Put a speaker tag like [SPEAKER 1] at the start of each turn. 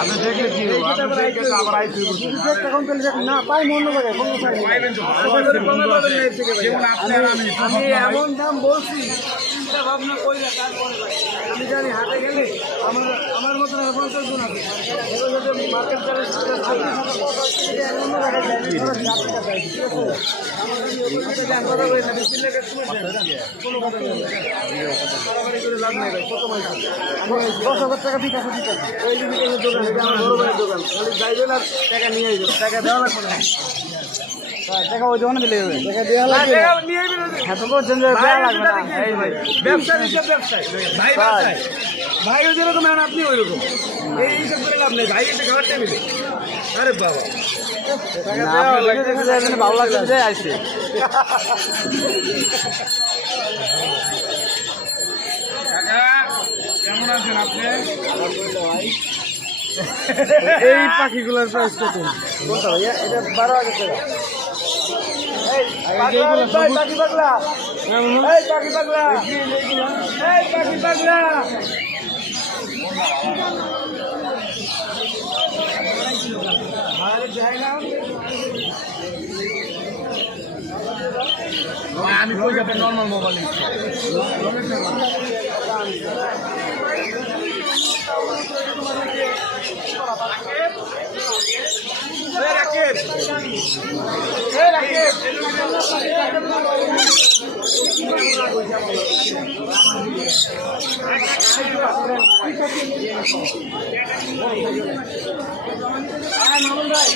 [SPEAKER 1] আপনি দেখলে কি।
[SPEAKER 2] এখন চলে যাক না পাই মন জায়গায় কোনো
[SPEAKER 1] আমি,
[SPEAKER 2] আমি এমন দাম বলছি চিন্তা ভাবনা করি না তারপরে আমি জানি হাটে গেলে আমার আমার মতন পঞ্চাশ জন আছে। মার্কেট দশ হাজার টাকা ঠিক আছে ঠিক আছে ওই লিমিটের দোকান এটা আমার বড় ভাইয়ের দোকান খালি যাইবেন আর টাকা নিয়ে টাকা দেওয়া লাগবে না টাকা ওই দোকানে দিলে টাকা দেওয়া লাগবে টাকা নিয়ে হ্যাঁ তো বলছেন যে দেওয়া লাগবে না এই ভাই ব্যবসা ব্যবসায় ভাই। ব্যবসায় ভাইও যেরকম আর আপনি ওই রকম এই হিসাব করে লাভ নেই ভাই এসে খাবার টেবিলে। আরে বাবা। টাকা দেওয়া লাগবে ভালো লাগছে যে আইছে।
[SPEAKER 1] কেমন আছেন আপনি?
[SPEAKER 2] এই পাখিগুলোর প্রাইস কত কোনটা ভাইয়া এটা বারো হাজার টাকা পাখি পাগলা। এই পাখি পাগলা। এই পাখি পাগলা।
[SPEAKER 1] আমি কই যাবেন নর্মাল মোবাইল
[SPEAKER 2] রাকিব ভাই